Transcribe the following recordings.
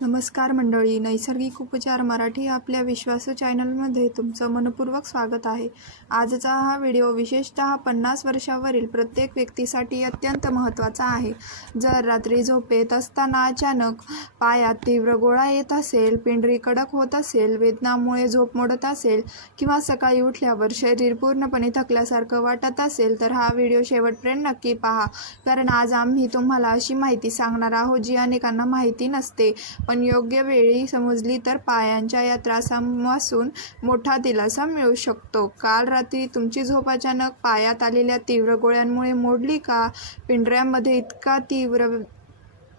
नमस्कार मंडळी, नैसर्गिक उपचार मराठी आपल्या विश्वासू चॅनलमध्ये तुमचं मनपूर्वक स्वागत आहे. आजचा हा व्हिडिओ विशेषतः 50 वर्षावरील प्रत्येक व्यक्तीसाठी अत्यंत महत्त्वाचा आहे. जर रात्री झोपेत असताना अचानक पायात तीव्र गोळा येत असेल, पिंडरी कडक होत असेल, वेदनामुळे झोप मोडत असेल किंवा सकाळी उठल्यावर शरीर पूर्णपणे थकल्यासारखं वाटत असेल तर हा व्हिडिओ शेवटपर्यंत नक्की पहा. कारण आज आम्ही तुम्हाला अशी माहिती सांगणार आहोत जी अनेकांना माहिती नसते, पण योग्य वेळी समजली तर पायांच्या या त्रासांपासून मोठा दिलासा मिळू शकतो. काल रात्री तुमची झोप अचानक पायात आलेल्या तीव्र गोळ्यांमुळे मोडली का? पिंजऱ्यामध्ये इतका तीव्र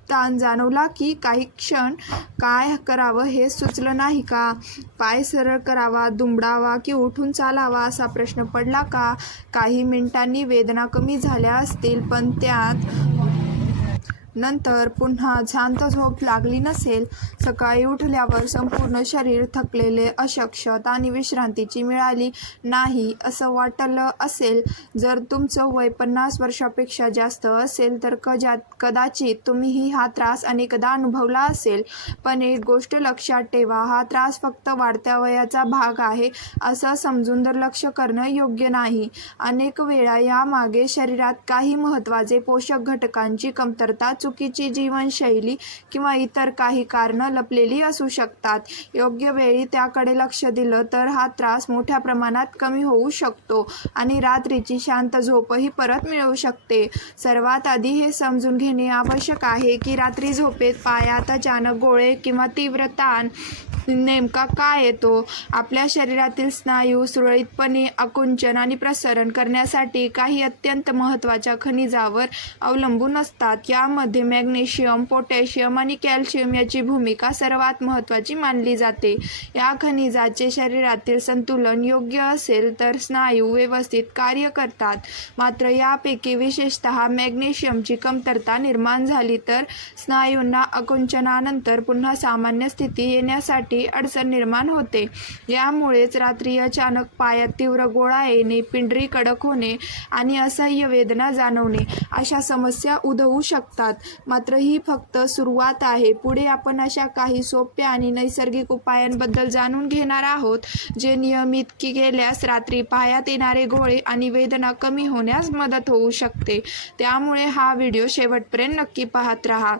ताण जाणवला की काही क्षण काय करावं हे सुचलं नाही का? पाय सरळ करावा, दुमडावा की उठून चालावा असा प्रश्न पडला का? काही मिनिटांनी वेदना कमी झाल्या असतील, पण त्यात नंतर पुन्हा शांत झोप लागली नसेल. सकाळी उठल्यावर संपूर्ण शरीर थकलेले, अशक्त आणि विश्रांतीची मिळाली नाही असं वाटलं असेल. जर तुमचं वय 50 वर्षापेक्षा जास्त असेल तर कदाचित तुम्हीही हा त्रास अनेकदा अनुभवला असेल. पण एक गोष्ट लक्षात ठेवा, हा त्रास फक्त वाढत्या वयाचा भाग आहे असं समजून दुर्लक्ष करणं योग्य नाही. अनेक वेळा यामागे शरीरात काही महत्त्वाचे पोषक घटकांची कमतरता, चुकीची जीवनशैली किंवा इतर काही कारणं लपलेली असू शकतात. योग्य वेळी त्याकडे लक्ष दिलं तर हा त्रास मोठ्या प्रमाणात कमी होऊ शकतो आणि रात्रीची शांत झोपही परत मिळू शकते. सर्वात आधी हे समजून घेणे आवश्यक आहे की रात्री झोपेत पायात अचानक गोळे किंवा तीव्र ताण नेमका का येतो. आपल्या शरीरातील स्नायू सुरळीतपणे आकुंचन आणि प्रसरण करण्यासाठी काही अत्यंत महत्त्वाच्या खनिजावर अवलंबून असतात. यामध्ये मॅग्नेशियम, पोटॅशियम आणि कॅल्शियम याची भूमिका सर्वात महत्त्वाची मानली जाते. या खनिजाचे शरीरातील संतुलन योग्य असेल तर स्नायू व्यवस्थित कार्य करतात. मात्र यापैकी विशेषतः मॅग्नेशियमची कमतरता निर्माण झाली तर स्नायूंना आकुंचनानंतर पुन्हा सामान्य स्थिती येण्यासाठी अडचण निर्माण होते. यामुळेच रात्री अचानक पायात तीव्र गोळा येणे, पिंडरी कडक होणे आणि असह्य वेदना जाणवणे अशा समस्या उद्भवू शकतात. मात्र ही फक्त सुरुवात आहे. पुढे आपण अशा काही सोप्या आणि नैसर्गिक उपायांबद्दल जाणून घेणार आहोत जे नियमित केल्यास रात्री पायात येणारे गोळे आणि वेदना कमी होण्यास मदत होऊ शकते. त्यामुळे हा व्हिडिओ शेवटपर्यंत नक्की पाहत राहा.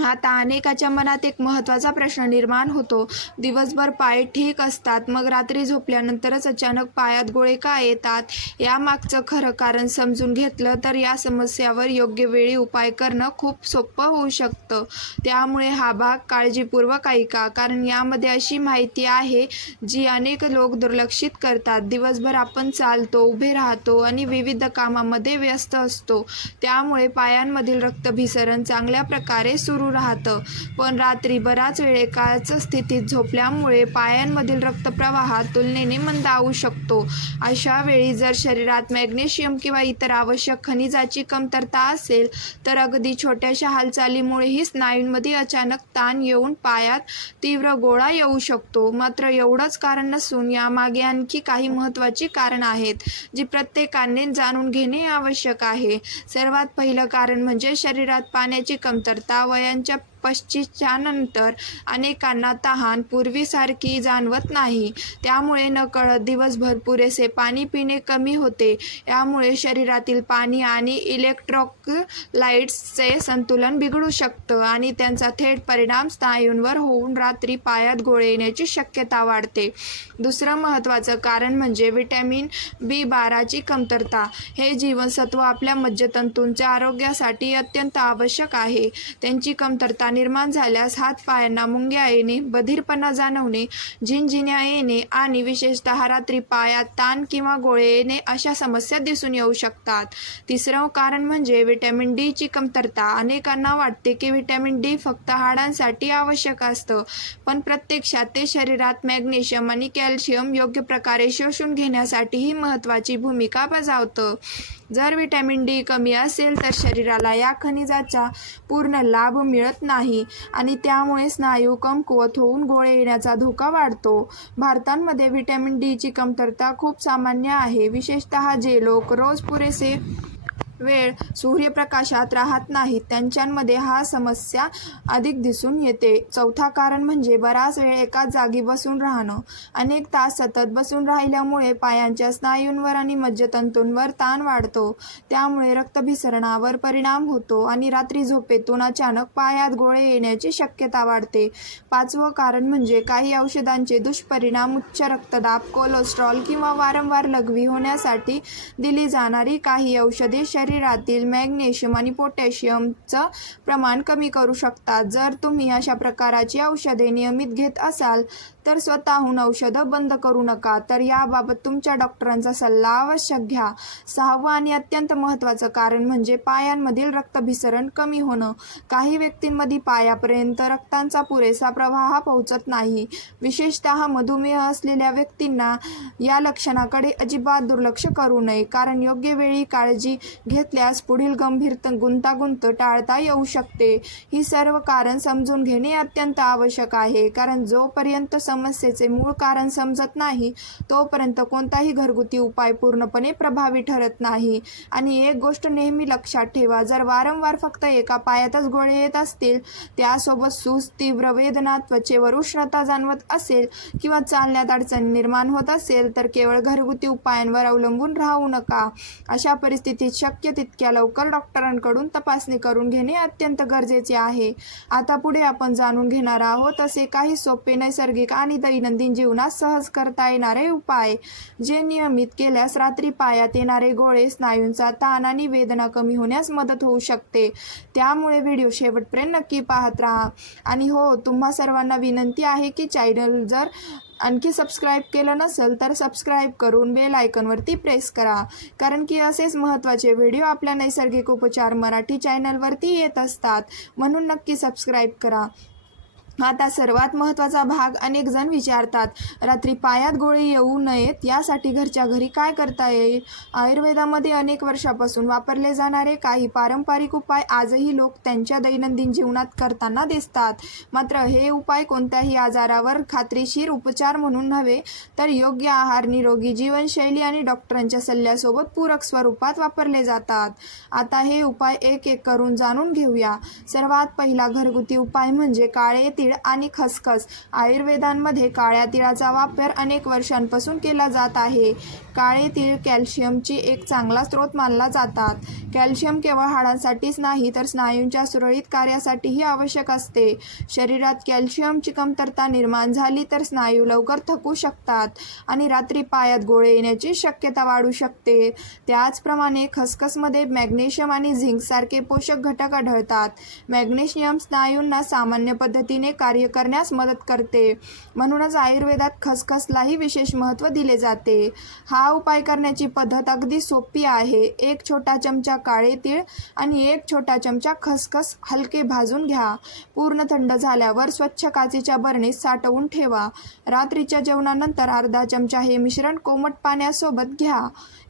आता अनेकाच्या मनात एक महत्त्वाचा प्रश्न निर्माण होतो, दिवसभर पाय ठीक असतात, मग रात्री झोपल्यानंतरच अचानक पायात गोळे का येतात? यामागचं खरं कारण समजून घेतलं तर या समस्यावर योग्य वेळी उपाय करणं खूप सोपं होऊ शकतं. त्यामुळे हा भाग काळजीपूर्वक ऐका, कारण यामध्ये अशी माहिती आहे जी अनेक लोक दुर्लक्षित करतात. दिवसभर आपण चालतो, उभे राहतो आणि विविध कामामध्ये व्यस्त असतो. त्यामुळे पायांमधील रक्तभिसरण चांगल्या प्रकारे सुरू राहतं. पण रात्री बराच वेळ एकाच स्थितीत झोपल्यामुळे पायांमधील रक्तप्रवाहात तुलनेने मंदावू शकतो. अशा वेळी जर शरीरात मॅग्नेशियम किंवा इतर आवश्यक खनिजाची कमतरता असेल तर अगदी छोट्याशा हालचालीमुळेही स्नायूंमध्ये अचानक ताण येऊन पायात तीव्र गोळा येऊ शकतो. मात्र एवढंच कारण नसून यामागे आणखी काही महत्त्वाची कारणं आहेत जी प्रत्येकाने जाणून घेणे आवश्यक आहे. सर्वात पहिलं कारण म्हणजे शरीरात पाण्याची कमतरता. वयाच्या 35च्या नंतर अनेकांना तहान पूर्वीसारखी जाणवत नाही. त्यामुळे नकळत दिवसभर पुरेसे पाणी पिणे कमी होते. यामुळे शरीरातील पाणी आणि इलेक्ट्रोलाइट्सचे संतुलन बिघडू शकतं आणि त्यांचा थेट परिणाम स्नायूंवर होऊन रात्री पायात गोळे येण्याची शक्यता वाढते. दुसरं महत्त्वाचं कारण म्हणजे व्हिटॅमिन B12ची कमतरता. हे जीवनसत्व आपल्या मज्जातंतूंच्या आरोग्यासाठी अत्यंत आवश्यक आहे. त्यांची कमतरता निर्माण झाल्यास हात-पायांना मुंग्या येणे, बधीरपणा जाणवणे, झिणझिण्या येणे आणि विशेषतः रात्री पायात ताण किंवा गोळे येणे अशा समस्या दिसून येऊ शकतात. तिसरं कारण म्हणजे व्हिटॅमिन Dची कमतरता. अनेकांना वाटते की व्हिटॅमिन D फक्त हाडांसाठी आवश्यक असतं, पण प्रत्यक्षात ते शरीरात मॅग्नेशियम आणि कॅल्शियम योग्य प्रकारे शोषून घेण्यासाठीही महत्त्वाची भूमिका बजावतं. जर व्हिटॅमिन D कमी असेल तर शरीराला या खनिजाचा पूर्ण लाभ मिळत नाही आणि त्यामुळे स्नायू कमकुवत होऊन गोळे येण्याचा धोका वाढतो. भारतामध्ये व्हिटॅमिन Dची कमतरता खूप सामान्य आहे. विशेषतः जे लोक रोज पुरेसे वेळ सूर्यप्रकाशात राहत नाहीत त्यांच्यामध्ये हा समस्या अधिक दिसून येते. चौथा कारण म्हणजे बराच वेळ एकाच जागी बसून राहणं. अनेक तास सतत बसून राहिल्यामुळे पायांच्या स्नायूंवर आणि मज्जातंतूंवर ताण वाढतो. त्यामुळे रक्तभिसरणावर परिणाम होतो आणि रात्री झोपेतून अचानक पायात गोळे येण्याची शक्यता वाढते. पाचवं कारण म्हणजे काही औषधांचे दुष्परिणाम. उच्च रक्तदाब, कोलेस्ट्रॉल किंवा वारंवार लघवी होण्यासाठी दिली जाणारी काही औषधे शरीरातील मॅग्नेशियम आणि पोटॅशियमचं प्रमाण कमी करू शकतात. जर तुम्ही अशा प्रकारची औषधे नियमित घेत असाल तर स्वतःहून औषधं बंद करू नका, तर याबाबत तुमच्या डॉक्टरांचा सल्ला अवश्य घ्या. सहावं आणि अत्यंत महत्त्वाचं कारण म्हणजे पायांमधील रक्तभिसरण कमी होणं. काही व्यक्तींमध्ये पायापर्यंत रक्ताचा पुरेसा प्रवाह पोहोचत नाही. विशेषतः मधुमेह असलेल्या व्यक्तींना या लक्षणाकडे अजिबात दुर्लक्ष करू नये, कारण योग्य वेळी काळजी घेतल्यास पुढील गंभीर गुंतागुंत टाळता येऊ शकते. ही सर्व कारण समजून घेणे अत्यंत आवश्यक आहे, कारण जोपर्यंत समस्येचे मूळ कारण समजत नाही तोपर्यंत कोणताही घरगुती उपाय पूर्णपणे प्रभावी ठरत नाही. आणि एक गोष्ट नेहमी लक्षात ठेवा, जर वारंवार फक्त एका पायातच गोळे येत असतील, त्यासोबत सूज, तीव्र वेदना, त्वचेवर उष्णता जाणवत असेल किंवा चालण्यात अडचण निर्माण होत असेल तर केवळ घरगुती उपायांवर अवलंबून राहू नका. अशा परिस्थितीत शक्य तितक्या लवकर डॉक्टरांकडून तपासणी करून घेणे अत्यंत गरजेचे आहे. आता पुढे आपण जाणून घेणार आहोत असे काही सोपे, नैसर्गिक आणि दैनंदिन जीवनात सहज करता येणारे उपाय, जे नियमित केल्यास रात्री पायात येणारे गोळे, स्नायूंचा ताण आणि वेदना कमी होण्यास मदत होऊ शकते. त्यामुळे व्हिडिओ शेवटपर्यंत नक्की पाहत राहा. आणि हो, तुम्हा सर्वांना विनंती आहे की चॅनल जर आणखी सबस्क्राईब केलं नसेल तर सबस्क्राईब करून बेल आयकॉनवरती प्रेस करा, कारण की असेच महत्त्वाचे व्हिडिओ आपल्या नैसर्गिक उपचार मराठी चॅनलवरती येत असतात. म्हणून नक्की सबस्क्राईब करा. आता सर्वात महत्त्वाचा भाग. अनेक जण विचारतात, रात्री पायात गोळे येऊ नयेत यासाठी घरच्या घरी काय करता येईल? आयुर्वेदामध्ये अनेक वर्षापासून वापरले जाणारे काही पारंपरिक उपाय आजही लोक त्यांच्या दैनंदिन जीवनात करताना दिसतात. मात्र हे उपाय कोणत्याही आजारावर खात्रीशीर उपचार म्हणून नव्हे, तर योग्य आहार, निरोगी जीवनशैली आणि डॉक्टरांच्या सल्ल्यासोबत पूरक स्वरूपात वापरले जातात. आता हे उपाय एक एक करून जाणून घेऊया. सर्वात पहिला घरगुती उपाय म्हणजे काळे तीळ आणि खसखस. आयुर्वेदामध्ये काळ्या तिळाचा वापर अनेक वर्षांपासून केला जात आहे. काळे तीळ कॅल्शियमची एक चांगला स्रोत मानला जातात. कॅल्शियम केवळ हाडांसाठीच नाही तर स्नायूंच्या सुरळीत कार्यासाठीही आवश्यक असते. शरीरात कॅल्शियमची कमतरता निर्माण झाली तर स्नायू लवकर थकू शकतात आणि रात्री पायात गोळे येण्याची शक्यता वाढू शकते. त्याचप्रमाणे खसखसमध्ये मॅग्नेशियम आणि झिंक सारखे पोषक घटक आढळतात. मॅग्नेशियम स्नायूंना सामान्य पद्धतीने कार्य करण्यास मदत करते. म्हणूनच आयुर्वेदात खसखसलाही विशेष महत्त्व दिले जाते. हा उपाय करण्याची पद्धत अगदी सोपी आहे. एक छोटा चमचा काळे तीळ आणि एक छोटा चमचा खसखस हलके भाजून घ्या. पूर्ण थंड झाल्यावर स्वच्छ काचेच्या बरणीत साठवून ठेवा. रात्रीच्या जेवणानंतर अर्धा चमचा हे मिश्रण कोमट पाण्यासोबत घ्या.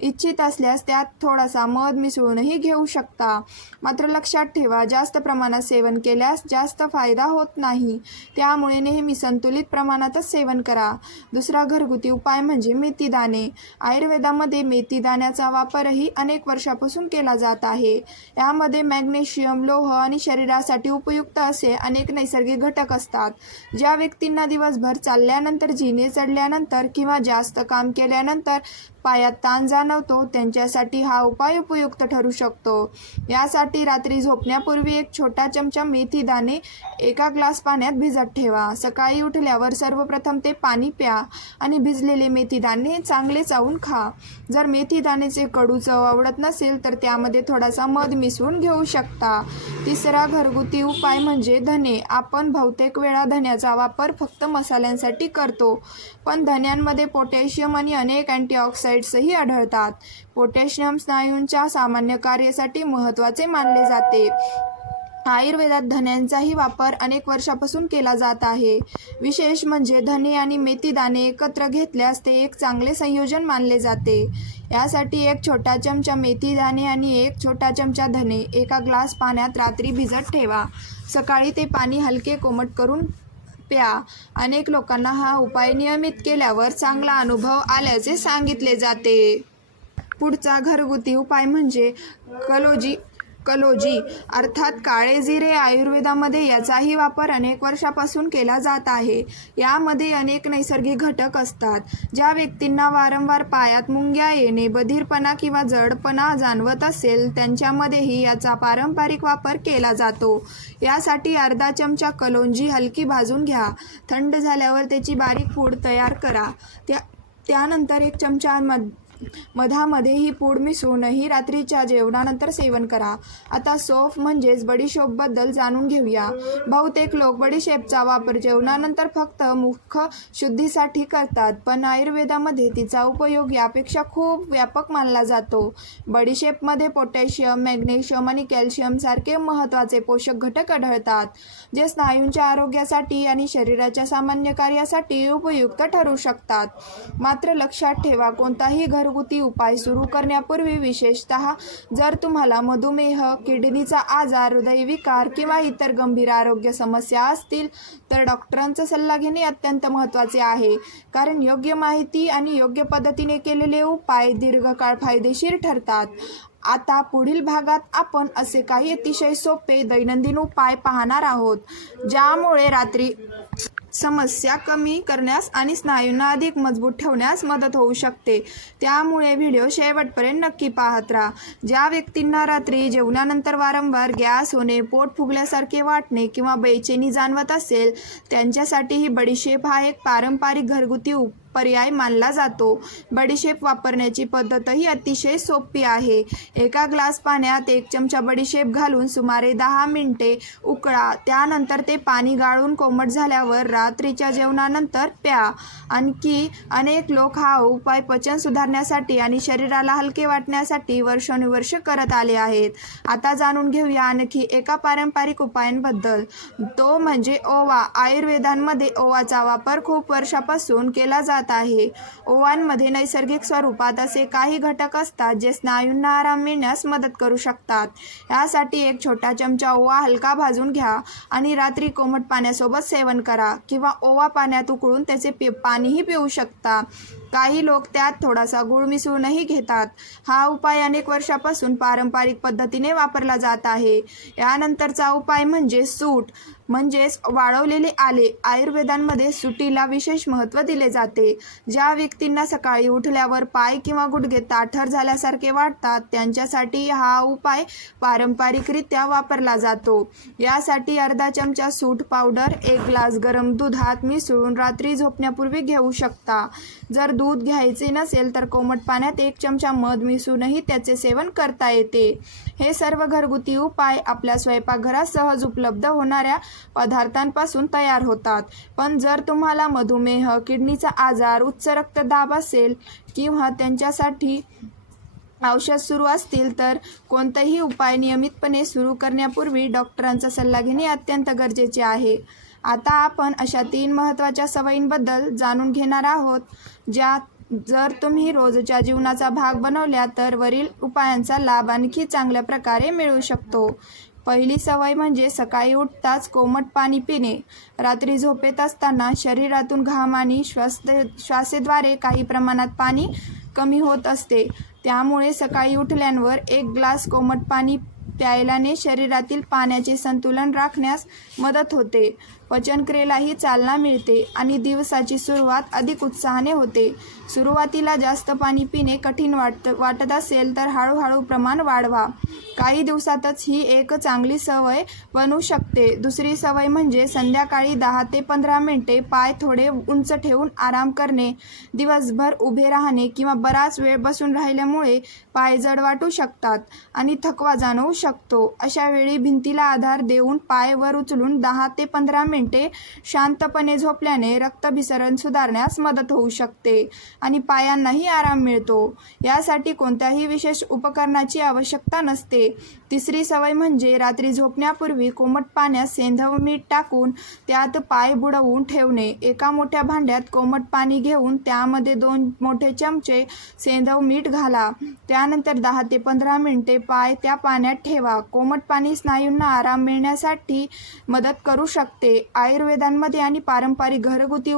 इच्छित असल्यास त्यात थोडासा मध मिसळूनही घेऊ शकता. मात्र लक्षात ठेवा, जास्त प्रमाणात सेवन केल्यास जास्त फायदा होत नाही. त्यामुळे नेहमी संतुलित प्रमाणातच सेवन करा. दुसरा घरगुती उपाय म्हणजे मेथीदाणे. आयुर्वेदामध्ये मेथीदाण्याचा वापरही अनेक वर्षापासून केला जात आहे. यामध्ये मॅग्नेशियम, लोह आणि शरीरासाठी उपयुक्त असे अनेक नैसर्गिक घटक असतात. ज्या व्यक्तींना दिवसभर चालल्यानंतर, जिने चढल्यानंतर किंवा जास्त काम केल्यानंतर पायात ताण जाणवतो, त्यांच्यासाठी हा उपाय उपयुक्त ठरू शकतो. यासाठी रात्री झोपण्यापूर्वी एक छोटा चमचा मेथी दाणे एका ग्लास पाण्यात भिजत ठेवा. सकाळी उठल्यावर सर्वप्रथम ते पाणी प्या आणि भिजलेले मेथी दाणे चांगले चावून खा. जर मेथी दाण्याचे कडू चव आवडत नसेल तर त्यामध्ये थोडासा मध मिसळून घेऊ शकता. तिसरा घरगुती उपाय म्हणजे धने. आपण बहुतेक वेळा धन्याचा वापर फक्त मसाल्यांसाठी करतो, पण धन्यांमध्ये पोटॅशियम आणि अनेक अँटीऑक्सिडंट्सही आढळतात. पोटॅशियम स्नायूंच्या सामान्य कार्यासाठी महत्त्वाचे मानले जाते. आयुर्वेदात धन्यांचाही वापर अनेक वर्षापासून केला जात आहे. विशेष म्हणजे धने आणि मेथी दाणे एकत्र घेतल्यास ते एक चांगले संयोजन मानले जाते. यासाठी एक छोटा चमचा मेथी दाणे आणि एक छोटा चमचा धने एका ग्लास पाण्यात रात्री भिजत ठेवा. सकाळी ते पाणी हलके कोमट करून प्या. अनेक लोकांना हा उपाय नियमित केल्यावर चांगला अनुभव आल्याचे सांगितले जाते. पुढचा घरगुती उपाय म्हणजे कलोजी अर्थात काळे जिरे. आयुर्वेदामध्ये याचाही वापर अनेक वर्षापासून केला जात आहे. यामध्ये अनेक नैसर्गिक घटक असतात. ज्या व्यक्तींना वारंवार पायात मुंग्या येणे, बधीरपणा किंवा जडपणा जाणवत असेल त्यांच्यामध्येही याचा पारंपरिक वापर केला जातो. यासाठी अर्धा चमचा कलोंजी हलकी भाजून घ्या. थंड झाल्यावर त्याची बारीक पूड तयार करा. त्यानंतर 1 चमचा मधामध्ये ही पूड मिसळूनही रात्रीच्या जेवणानंतर सेवन करा. आता सौंफ म्हणजेच बडीशेपबद्दल जाणून घेऊया. बहुतेक लोक बडीशेपचा वापर जेवणानंतर फक्त मुख शुद्धीसाठी करतात, पण आयुर्वेदामध्ये तिचा उपयोग यापेक्षा खूप व्यापक मानला जातो. बडीशेपमध्ये पोटॅशियम, मॅग्नेशियम आणि कॅल्शियम सारखे महत्त्वाचे पोषक घटक आढळतात, जे स्नायूंच्या आरोग्यासाठी आणि शरीराच्या सामान्य कार्यासाठी उपयुक्त ठरू शकतात. मात्र लक्षात ठेवा, कोणताही घरगुती उपाय सुरू करण्यापूर्वी, विशेषतः जर तुम्हाला मधुमेह, किडनीचा आजार, हृदयविकार किंवा इतर गंभीर आरोग्य समस्या असतील, तर डॉक्टरांचा सल्ला घेणे अत्यंत महत्त्वाचे आहे. कारण योग्य माहिती आणि योग्य पद्धतीने केलेले उपाय दीर्घकाळ फायदेशीर ठरतात. आता पुढील भागात आपण असे काही अतिशय सोपे दैनंदिन उपाय पाहणार आहोत, ज्यामुळे रात्री समस्या कमी करण्यास आणि स्नायूंना अधिक मजबूत ठेवण्यास मदत होऊ शकते. त्यामुळे व्हिडिओ शेवटपर्यंत नक्की पाहत राहा. ज्या व्यक्तींना रात्री जेवणानंतर वारंवार गॅस होणे, पोट फुगल्यासारखे वाटणे किंवा बेचैनी जाणवत असेल, त्यांच्यासाठी ही बडीशेप हा एक पारंपरिक घरगुती पर्याय मानला जातो. बडीशेप वापरण्याची पद्धतही अतिशय सोपी आहे. 1 ग्लास पाण्यात 1 चमचा बडीशेप घालून सुमारे 10 मिनिटे उकळा. त्यानंतर ते पाणी गाळून कोमट झाल्यावर रात्रीच्या जेवणानंतर प्या. आणखी अनेक लोक हा उपाय पचन सुधारण्यासाठी आणि शरीराला हलके वाटण्यासाठी वर्षानुवर्ष करत आले आहेत. आता जाणून घेऊया आणखी एका पारंपरिक उपायांबद्दल, तो म्हणजे ओवा. आयुर्वेदामध्ये ओवाचा वापर खूप वर्षापासून केला जात आहे. ओवांमध्ये नैसर्गिक स्वरूपात असे काही घटक असतात जे स्नायूंना आराम मिळण्यास मदत करू शकतात. यासाठी 1 छोटा चमचा ओवा हलका भाजून घ्या आणि रात्री कोमट पाण्यासोबत सेवन करा, किंवा ओवा पाण्यात उकळून त्याचे पाणीही पिऊ शकता. काही लोक त्यात थोडासा गूळ मिसळूनही घेतात. हा उपाय अनेक वर्षापासून पारंपरिक पद्धतीने वापरला जात आहे. यानंतरचा उपाय म्हणजे सूट, म्हणजेच वाळवलेले आले. आयुर्वेदामध्ये सुटीला विशेष महत्त्व दिले जाते. ज्या व्यक्तींना सकाळी उठल्यावर पाय किंवा गुडघे ताठर झाल्यासारखे वाटतात, त्यांच्यासाठी हा उपाय पारंपरिकरित्या वापरला जातो. यासाठी अर्धा चमचा सूट पावडर 1 ग्लास गरम दुधात मिसळून रात्री झोपण्यापूर्वी घेऊ शकता. जर दूध घ्यायचे नसेल तर कोमट पाण्यात 1 चमचा मध मिसळूनही त्याचे सेवन करता येते. हे सर्व घरगुती उपाय आपल्या स्वयंपाकघरात सहज उपलब्ध होणाऱ्या पदार्थांपासून तयार होतात. पण जर तुम्हाला मधुमेह, किडनीचा आजार, उच्च रक्तदाब असेल किंवा त्यांच्यासाठी औषध सुरू असतील, तर कोणताही उपाय नियमितपणे सुरू करण्यापूर्वी डॉक्टरांचा सल्ला घेणे अत्यंत गरजेचे आहे. आता आपण अशा 3 महत्त्वाच्या सवयींबद्दल जाणून घेणार आहोत, ज्या जर तुम्ही रोजच्या जीवनाचा भाग बनवल्या तर वरील उपायांचा लाभ आणखी चांगल्या प्रकारे मिळू शकतो. पहिली सवय म्हणजे सकाळी उठताच कोमट पाणी पिणे. रात्री झोपेत असताना शरीरातून घाम आणि श्वासेद्वारे काही प्रमाणात पाणी कमी होत असते. त्यामुळे सकाळी उठल्यावर 1 ग्लास कोमट पाणी प्यायल्याने शरीरातील पाण्याचे संतुलन राखण्यास मदत होते, पचनक्रियेलाही चालना मिळते आणि दिवसाची सुरुवात अधिक उत्साहाने होते. सुरुवातीला जास्त पाणी पिणे कठीण वाटत असेल तर हळूहळू प्रमाण वाढवा. काही दिवसातच ही एक चांगली सवय बनू शकते. दुसरी सवय म्हणजे संध्याकाळी 10 ते 15 मिनिटे पाय थोडे उंच ठेवून आराम करणे. दिवसभर उभे राहणे किंवा बराच वेळ बसून राहिल्यामुळे पाय जड वाटू शकतात आणि थकवा जाणवू शकतो. अशा वेळी भिंतीला आधार देऊन पाय वर उचलून 10 ते 15 मिनिटे शांतपणे झोपल्याने रक्तभिसरण सुधारण्यास मदत होऊ शकते आणि पायांनाही आराम मिळतो. यासाठी कोणत्याही विशेष उपकरणाची आवश्यकता नसते. तिसरी सवय म्हणजे रात्री झोपण्यापूर्वी कोमट पाण्यात सेंधव मीठ टाकून त्यात पाय बुडवून ठेवणे. एका मोठ्या भांड्यात कोमट पाणी घेऊन त्यामध्ये 2 मोठे चमचे सेंधव मीठ घाला. त्यानंतर 10 ते 15 मिनिटे पाय त्या पाण्यात ठेवा. कोमट पाणी स्नायूंना आराम मिळण्यासाठी मदत करू शकते. आयुर्वेदामध्ये आणि पारंपरिक घरगुती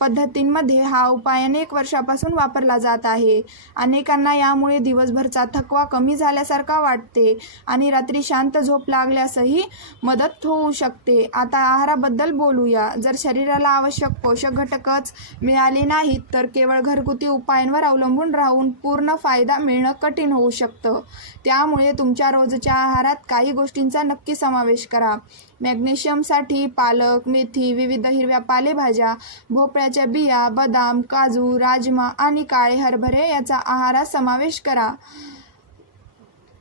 पद्धतींमध्ये हा उपाय अनेक वर्षापासून वापरला जात आहे. अनेकांना यामुळे दिवसभरचा थकवा कमी झाल्यासारखा वाटते आणि रात्री शांत झोप लागल्यासही मदत होऊ शकते. आता आहाराबद्दल बोलूया. जर शरीराला आवश्यक पोषक घटकच मिळाले नाहीत तर केवळ घरगुती उपायांवर अवलंबून राहून पूर्ण फायदा मिळणं कठीण होऊ शकतं. त्यामुळे तुमच्या रोजच्या आहारात काही गोष्टींचा नक्की समावेश करा. मॅग्नेशियमसाठी पालक, मेथी, विविध हिरव्या पालेभाज्या, भोपळ्याच्या बिया, बदाम, काजू, राजमा आणि काळे हरभरे याचा आहारात समावेश करा.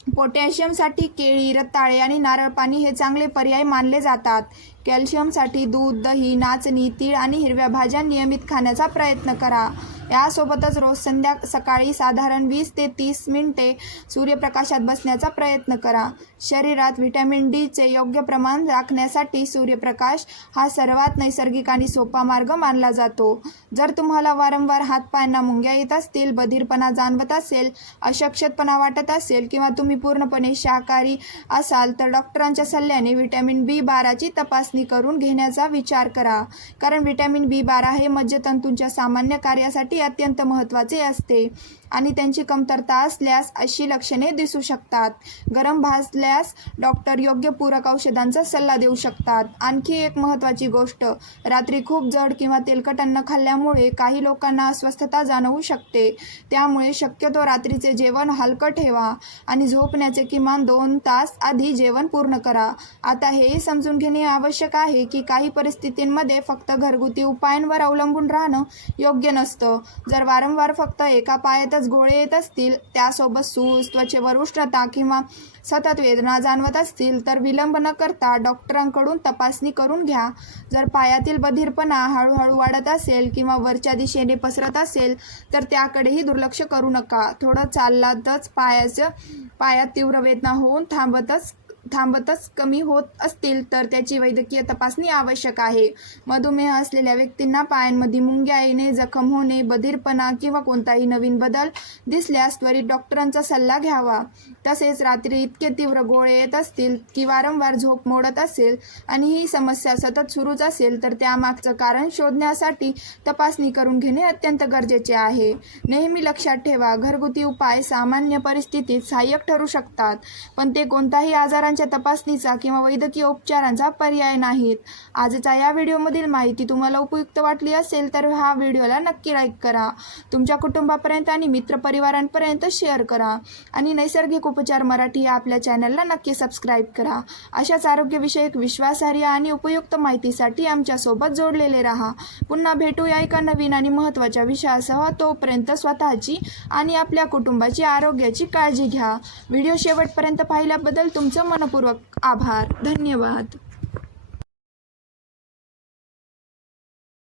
पोटॅशियमसाठी केळी, रताळे आणि नारळ पाणी हे चांगले पर्याय मानले जातात. कॅल्शियमसाठी दूध, दही, नाचणी, तीळ आणि हिरव्या भाज्या नियमित खाण्याचा प्रयत्न करा. यासोबतच रोज सकाळी साधारण 20 ते 30 मिनिटे सूर्यप्रकाशात बसण्याचा प्रयत्न करा. शरीरात व्हिटॅमिन डीचे योग्य प्रमाण राखण्यासाठी सूर्यप्रकाश हा सर्वात नैसर्गिक आणि सोपा मार्ग मानला जातो. जर तुम्हाला वारंवार हातपायांना मुंग्या येत असतील, बधिरपणा जाणवत असेल, अशक्तपणा वाटत असेल किंवा तुम्ही पूर्णपणे शाकाहारी असाल तर डॉक्टरांच्या सल्ल्याने व्हिटॅमिन B12ची तपासणी करून घेण्याचा विचार करा. कारण व्हिटॅमिन B12 हे मज्जतंतूंच्या सामान्य कार्यासाठी अत्यंत महत्त्वाचे असते आणि त्यांची कमतरता असल्यास अशी लक्षणे दिसू शकतात. गरम भासल्यास डॉक्टर योग्य पूरक औषधांचा सल्ला देऊ शकतात. आणखी एक महत्त्वाची गोष्ट, रात्री खूप जड किंवा तेलकट अन्न खाल्ल्यामुळे काही लोकांना अस्वस्थता जाणवू शकते. त्यामुळे शक्यतो रात्रीचे जेवण हलकं ठेवा आणि झोपण्याचे किमान 2 तास आधी जेवण पूर्ण करा. आता हेही समजून घेणे आवश्यक आहे की काही परिस्थितींमध्ये फक्त घरगुती उपायांवर अवलंबून राहणं योग्य नसतं. जर वारंवार फक्त एका पायातच गोळे येत असतील, त्यासोबत सूज, त्वचेवर उष्णता किंवा सतत वेदना जाणवत असतील तर विलंब न करता डॉक्टरांकडून तपासणी करून घ्या. जर पायातील बधिरपणा हळूहळू वाढत असेल किंवा वरच्या दिशेने पसरत असेल तर त्याकडेही दुर्लक्ष करू नका. थोडं चाललातच पायात तीव्र वेदना होऊन थांबतच कमी होत असतील तर त्याची वैद्यकीय तपासणी आवश्यक आहे. मधुमेह असलेल्या व्यक्तींना पायांमध्ये मुंग्या येणे, जखम होणे, बधिरपणा किंवा कोणताही नवीन बदल दिसल्यास त्वरित डॉक्टरांचा सल्ला घ्यावा. तसेच रात्री इतके तीव्र गोळे येत असतील की वारंवार झोप मोडत असेल आणि ही समस्या सतत सुरूच असेल तर त्यामागचं कारण शोधण्यासाठी तपासणी करून घेणे अत्यंत गरजेचे आहे. नेहमी लक्षात ठेवा, घरगुती उपाय सामान्य परिस्थितीत सहाय्यक ठरू शकतात, पण ते कोणत्याही आजारांच्या तपासणीचा किंवा वैद्यकीय उपचारांचा पर्याय नाहीत. आजच्या या व्हिडिओमधील माहिती तुम्हाला उपयुक्त वाटली असेल तर हा व्हिडिओला नक्की लाईक करा. तुमच्या कुटुंबापर्यंत आणि मित्रपरिवारांपर्यंत शेअर करा आणि नैसर्गिक उपचार मराठी या आपल्या चॅनलला नक्की सबस्क्राईब करा. अशाच आरोग्यविषयक विश्वासार्ह आणि उपयुक्त माहितीसाठी आमच्यासोबत जोडलेले राहा. पुन्हा भेटूया एका नवीन आणि महत्त्वाच्या विषयासह. तोपर्यंत स्वतःची आणि आपल्या कुटुंबाची आरोग्याची काळजी घ्या. व्हिडिओ शेवटपर्यंत पाहिल्याबद्दल तुमचं मनपूर्वक आभार. धन्यवाद.